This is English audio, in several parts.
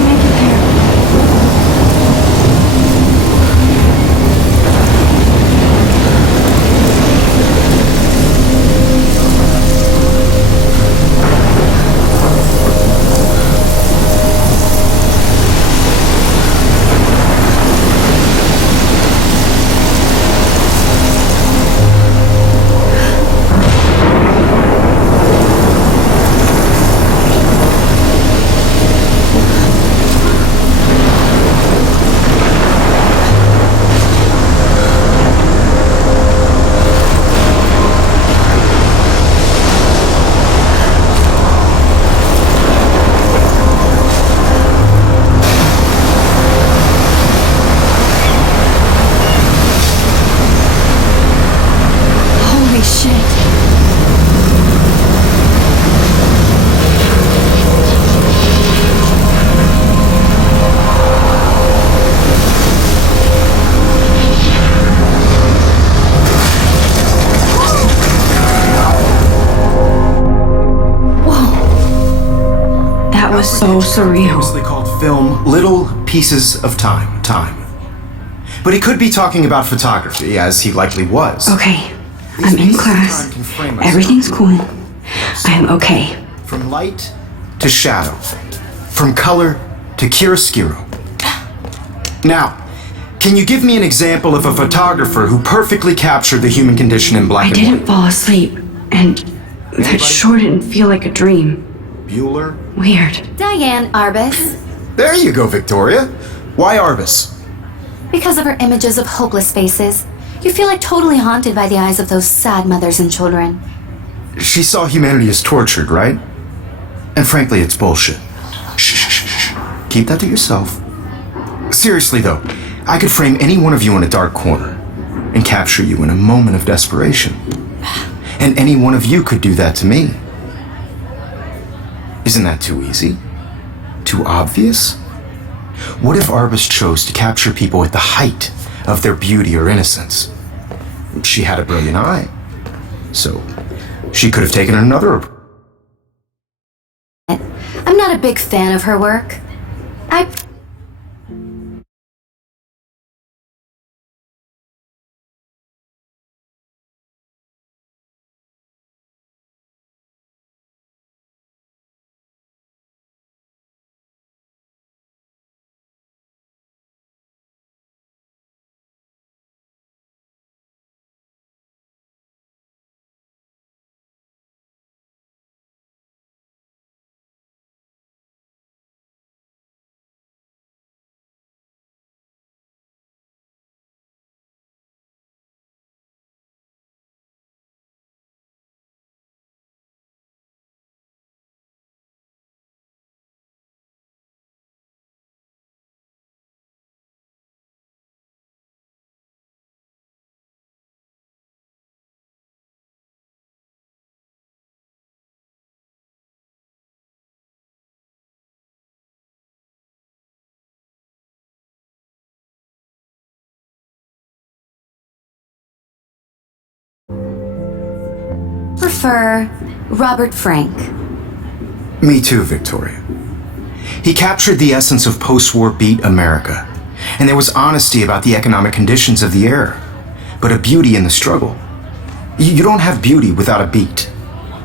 you make it there? So surreal. Famously called film Little Pieces of Time. But he could be talking about photography, as he likely was. Okay, I'm in class. Everything's cool. I am okay. From light to shadow. From color to chiaroscuro. Now, can you give me an example of a photographer who perfectly captured the human condition in black and white? I didn't fall asleep, and that sure didn't feel like a dream. Bueller? Weird. Diane Arbus. There you go, Victoria. Why Arbus? Because of her images of hopeless faces, you feel like totally haunted by the eyes of those sad mothers and children. She saw humanity as tortured, right? And frankly, it's bullshit. Shh. Keep that to yourself. Seriously, though, I could frame any one of you in a dark corner and capture you in a moment of desperation. And any one of you could do that to me. Isn't that too easy? Too obvious? What if Arbus chose to capture people at the height of their beauty or innocence? She had a brilliant eye, so she could have taken another approach. I'm not a big fan of her work. I prefer Robert Frank. Me too, Victoria. He captured the essence of post-war beat America, and there was honesty about the economic conditions of the era, but a beauty in the struggle. You don't have beauty without a beat,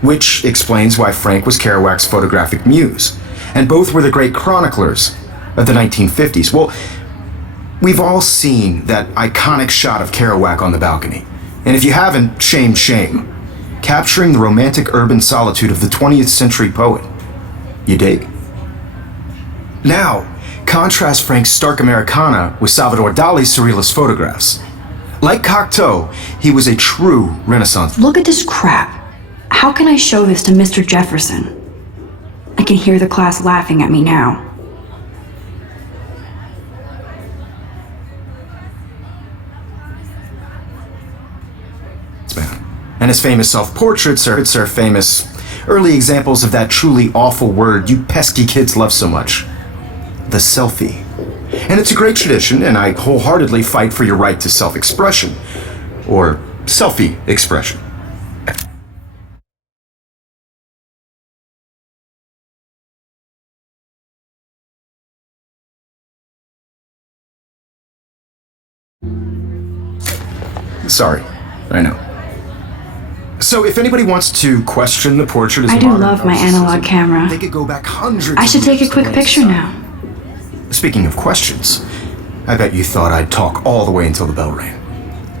which explains why Frank was Kerouac's photographic muse, and both were the great chroniclers of the 1950s. Well, we've all seen that iconic shot of Kerouac on the balcony, and if you haven't, shame. Capturing the romantic urban solitude of the 20th century poet. You dig? Now, contrast Frank's stark Americana with Salvador Dali's surrealist photographs. Like Cocteau, he was a true Renaissance. Look at this crap. How can I show this to Mr. Jefferson? I can hear the class laughing at me now. And his famous self-portraits are famous early examples of that truly awful word you pesky kids love so much. The selfie. And it's a great tradition, and I wholeheartedly fight for your right to self-expression. Or selfie expression. Sorry, I know. So if anybody wants to question the portrait as I a do modern love my narcissism, analog camera. they could go back hundreds I of should take a years quick to picture learn now. Speaking of questions, I bet you thought I'd talk all the way until the bell rang.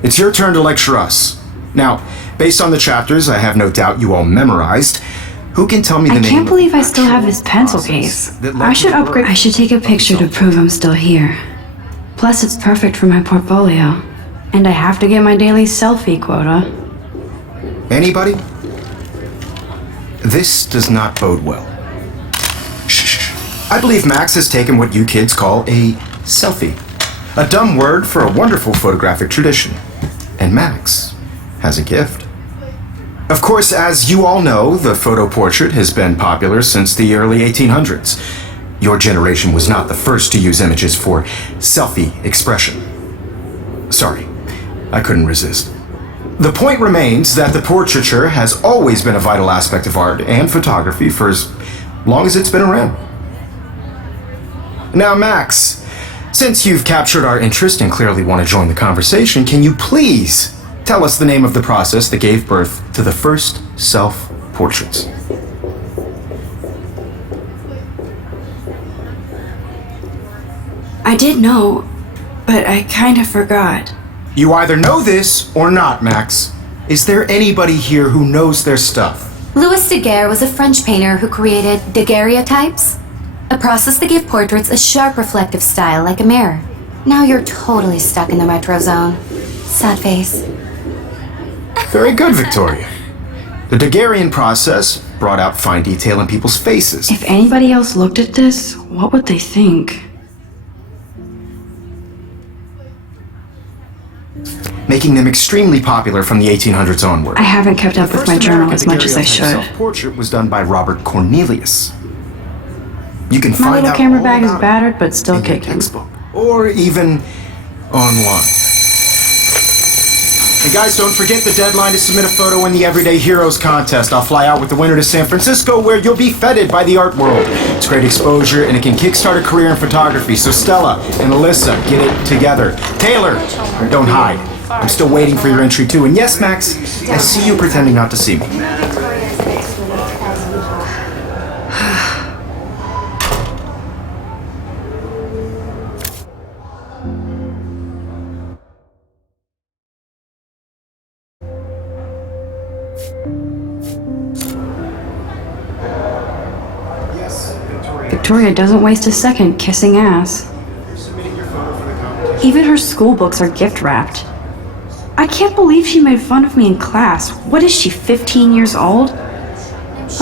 It's your turn to lecture us. Now, based on the chapters I have no doubt you all memorized, who can tell me the I name can't of believe the I still have this actual pencil process case. that led I to should the upgrade. birth I should take a of the picture to prove I'm still here. Plus, it's perfect for my portfolio. And I have to get my daily selfie quota. Anybody? This does not bode well. Shh. I believe Max has taken what you kids call a selfie. A dumb word for a wonderful photographic tradition. And Max has a gift. Of course, as you all know, the photo portrait has been popular since the early 1800s. Your generation was not the first to use images for selfie expression. Sorry, I couldn't resist. The point remains that the portraiture has always been a vital aspect of art and photography for as long as it's been around. Now, Max, since you've captured our interest and clearly want to join the conversation, can you please tell us the name of the process that gave birth to the first self-portraits? I did know, but I kind of forgot. You either know this or not, Max. Is there anybody here who knows their stuff? Louis Daguerre was a French painter who created daguerreotypes, a process that gave portraits a sharp reflective style like a mirror. Now you're totally stuck in the retro zone. Sad face. Very good, Victoria. The Daguerrean process brought out fine detail in people's faces. If anybody else looked at this, what would they think? Making them extremely popular from the 1800s onward. I haven't kept up with my journal as much as I should. Self-portrait was done by Robert Cornelius. You can My find little out camera all bag is about it battered, but still in your kicking. textbook, or even online. And guys, don't forget the deadline to submit a photo in the Everyday Heroes contest. I'll fly out with the winner to San Francisco, where you'll be feted by the art world. It's great exposure, and it can kickstart a career in photography. So Stella and Alyssa, get it together. Taylor, don't hide. I'm still waiting for your entry too. And yes, Max, I see you pretending not to see me. Victoria doesn't waste a second kissing ass. Even her school books are gift wrapped. I can't believe she made fun of me in class. What is she, 15 years old?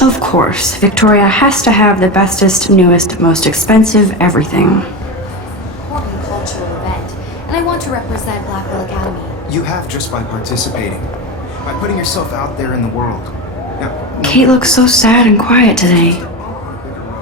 Of course, Victoria has to have the bestest, newest, most expensive everything. Important cultural event, and I want to represent Blackwell Academy. You have just by participating, by putting yourself out there in the world. Now, Kate looks so sad and quiet today.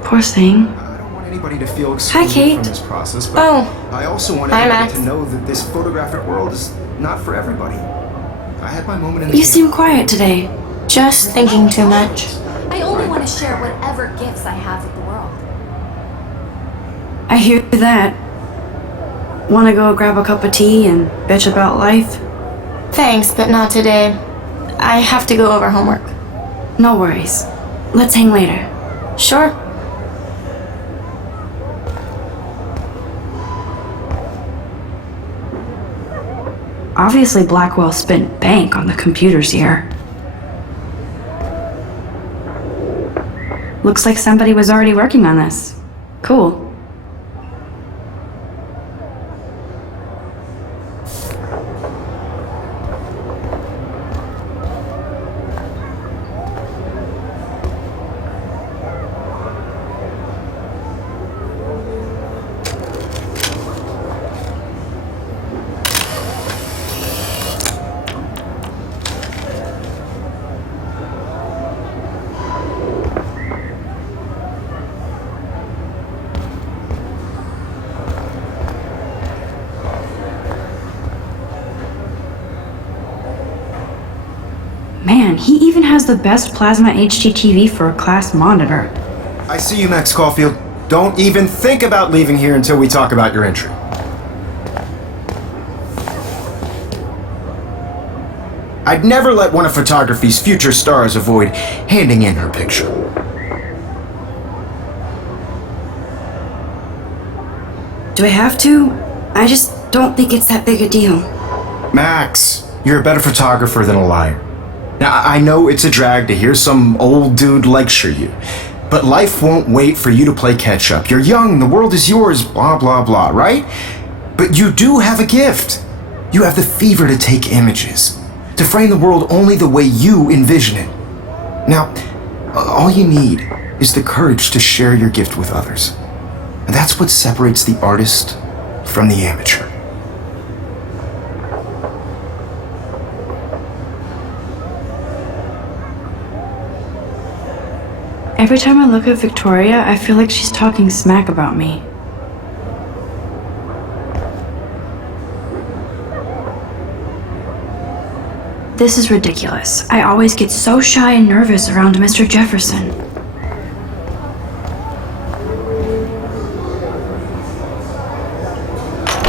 Poor thing. I don't want anybody to feel excluded Kate. from this process, but I also want Hi, everybody Max. to know that this photographic world is not for everybody. I had my moment in the You seem quiet today. Just thinking too much. I only want to share whatever gifts I have with the world. I hear that. Wanna go grab a cup of tea and bitch about life? Thanks, but not today. I have to go over homework. No worries. Let's hang later. Sure. Obviously, Blackwell spent bank on the computers here. Looks like somebody was already working on this. Cool. Man, he even has the best plasma HDTV for a class monitor. I see you, Max Caulfield. Don't even think about leaving here until we talk about your entry. I'd never let one of photography's future stars avoid handing in her picture. Do I have to? I just don't think it's that big a deal. Max, you're a better photographer than a liar. Now, I know it's a drag to hear some old dude lecture you, but life won't wait for you to play catch up. You're young, the world is yours, blah, blah, blah, right? But you do have a gift. You have the fever to take images, to frame the world only the way you envision it. Now, all you need is the courage to share your gift with others. And that's what separates the artist from the amateur. Every time I look at Victoria, I feel like she's talking smack about me. This is ridiculous. I always get so shy and nervous around Mr. Jefferson.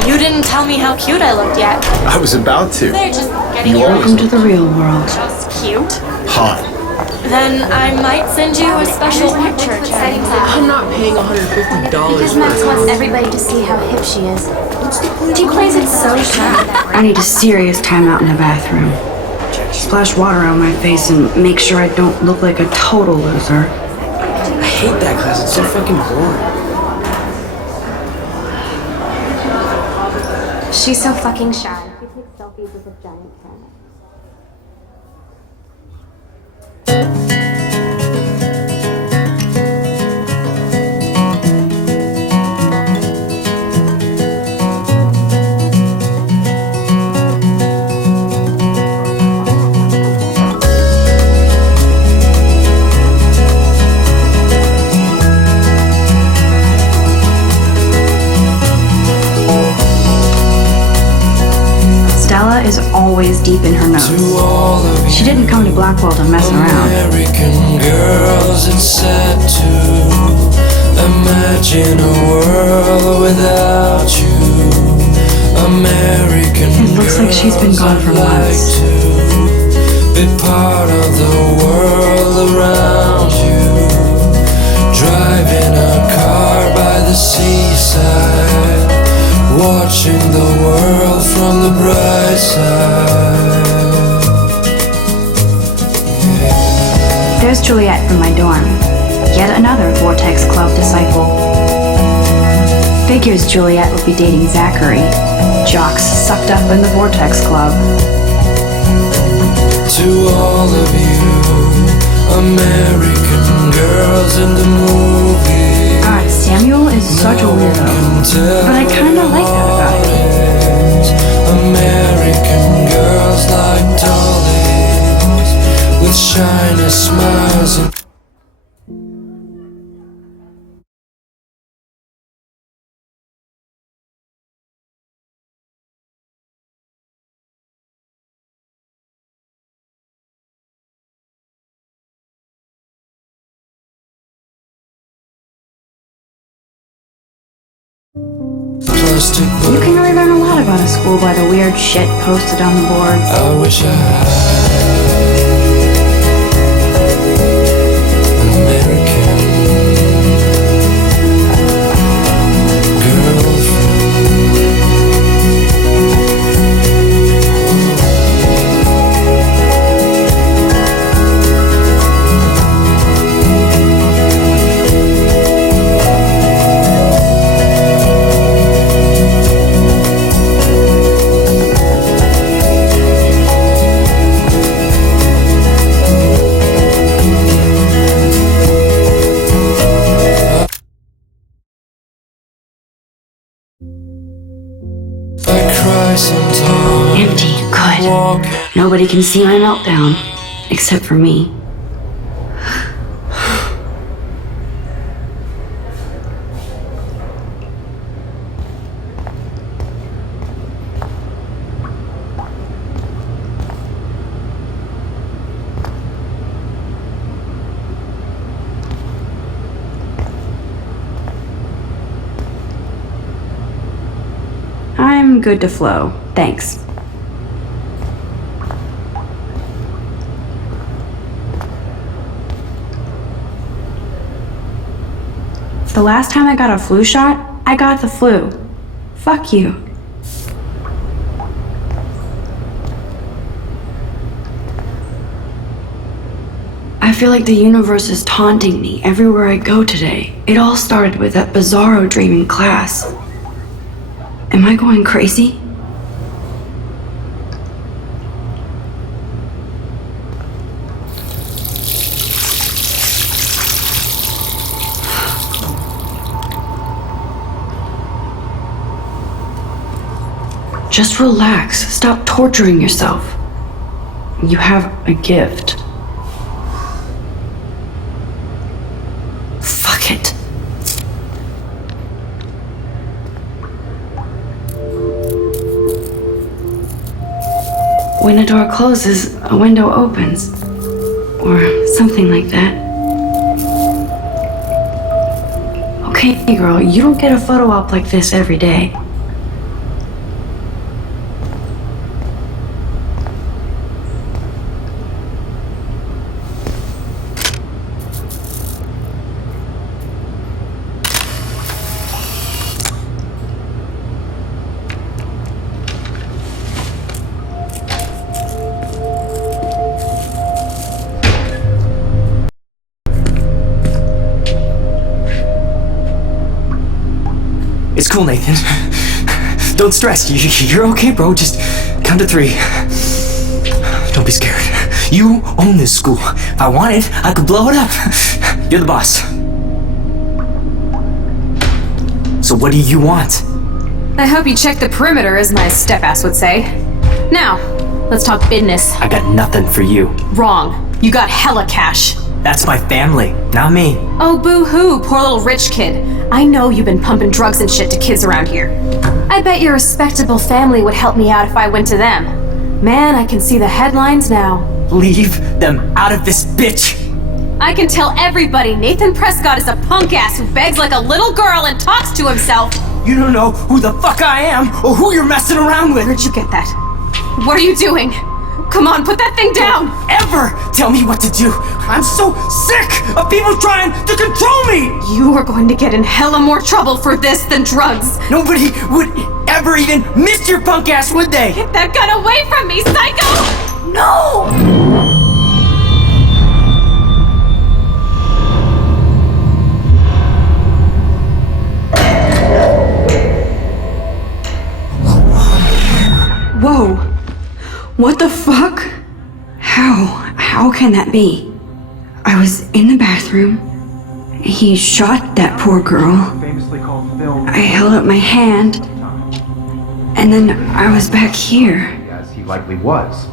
You didn't tell me how cute I looked yet. I was about to. They're just getting You you always Welcome to the real world. just cute. Hot. Then I might send you a special picture. I'm not paying $150. Because Max wants everybody to see how hip she is. She plays it so shy. I need a serious timeout in the bathroom. Splash water on my face and make sure I don't look like a total loser. I hate that class. It's so fucking boring. She's so fucking shy. She takes selfies with a giant pen. Stella is always deep in her nose. She didn't come to Blackwell to mess around. American girls, it's sad to imagine a world without you. American It looks like she's been gone for months. be part of the world around you. Driving a car by the seaside, watching the world from the bright side. There's Juliet from my dorm. Yet another Vortex Club disciple. Figures Juliet would be dating Zachary. Jocks sucked up in the Vortex Club. To all of you American girls in the movie, God, Samuel is such a weirdo. But I kinda like that about him. American girls like dollies with shiny smiles and plastic. You can really learn a lot about a school by the weird shit posted on the boards. I wish I had an American sometimes. Empty, good. Nobody can see my meltdown. Except for me. I'm good to flow. Thanks. The last time I got a flu shot, I got the flu. Fuck you. I feel like the universe is taunting me everywhere I go today. It all started with that bizarro dream in class. Am I going crazy? Just relax. Stop torturing yourself. You have a gift. Fuck it. When a door closes, a window opens. Or something like that. Okay, girl, you don't get a photo op like this every day. It's cool, Nathan. Don't stress. You're okay, bro. Just count to 3. Don't be scared. You own this school. If I wanted, I could blow it up. You're the boss. So what do you want? I hope you checked the perimeter, as my step-ass would say. Now, let's talk business. I got nothing for you. Wrong. You got hella cash. That's my family, not me. Oh, boo-hoo, poor little rich kid. I know you've been pumping drugs and shit to kids around here. I bet your respectable family would help me out if I went to them. Man, I can see the headlines now. Leave them out of this bitch! I can tell everybody Nathan Prescott is a punk ass who begs like a little girl and talks to himself. You don't know who the fuck I am or who you're messing around with. Where'd you get that? What are you doing? Come on, put that thing down! Don't ever tell me what to do! I'm so sick of people trying to control me! You are going to get in hella more trouble for this than drugs. Nobody would ever even miss your punk ass, would they? Get that gun away from me, psycho! No! Whoa. What the fuck? How can that be? I was in the bathroom. He shot that poor girl. I held up my hand. And then I was back here. As he likely was.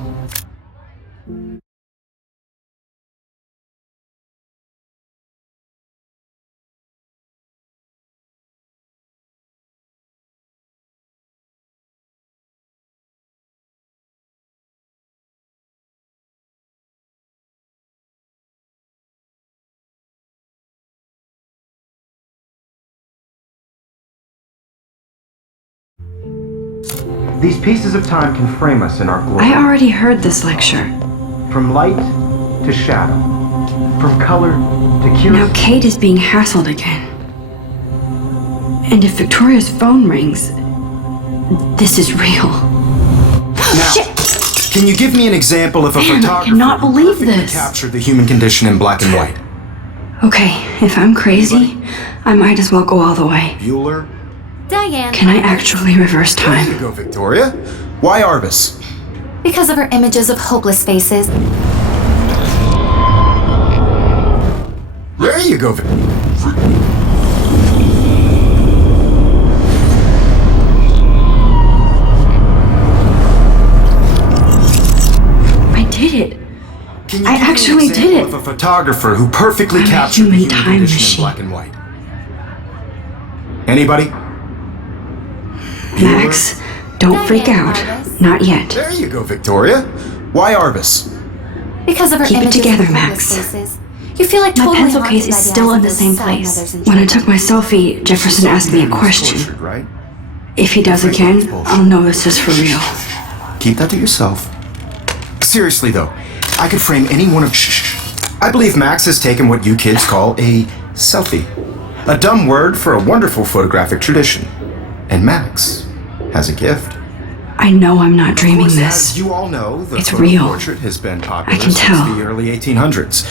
These pieces of time can frame us in our glory. I already heard this lecture. From light to shadow. From color to Now curiosity. Kate is being hassled again. And if Victoria's phone rings, this is real. Now, can you give me an example of a Man, I photographer cannot who believe perfectly this. captured the human condition in black and white? Okay, if I'm crazy, I might as well go all the way. Bueller? Diane. Can I actually reverse There time? you go, Victoria. Why Arbus? Because of her images of hopeless faces. There you go, I did it. Can you I give me an actually did example it. Of a photographer who perfectly I'm a captured the human human time condition machine. in black and white. Anybody? Max, don't freak out. Not yet. There you go, Victoria. Why Arbus? Because of her Keep it images together, of hopeless Max. faces. You feel like My totally pencil haunted case by is the still eyes in of the those same sad place. mothers and When I children. took my selfie, Jefferson asked me a question. Tortured, right? If he does again, I'll know this is for real. Keep that to yourself. Seriously, though, I could frame any one of. I believe Max has taken what you kids call a selfie. A dumb word for a wonderful photographic tradition. And Max has a gift. I know I'm not dreaming Of course, this. as you all know, the It's photo real. portrait has been popular I can since tell. the early 1800s.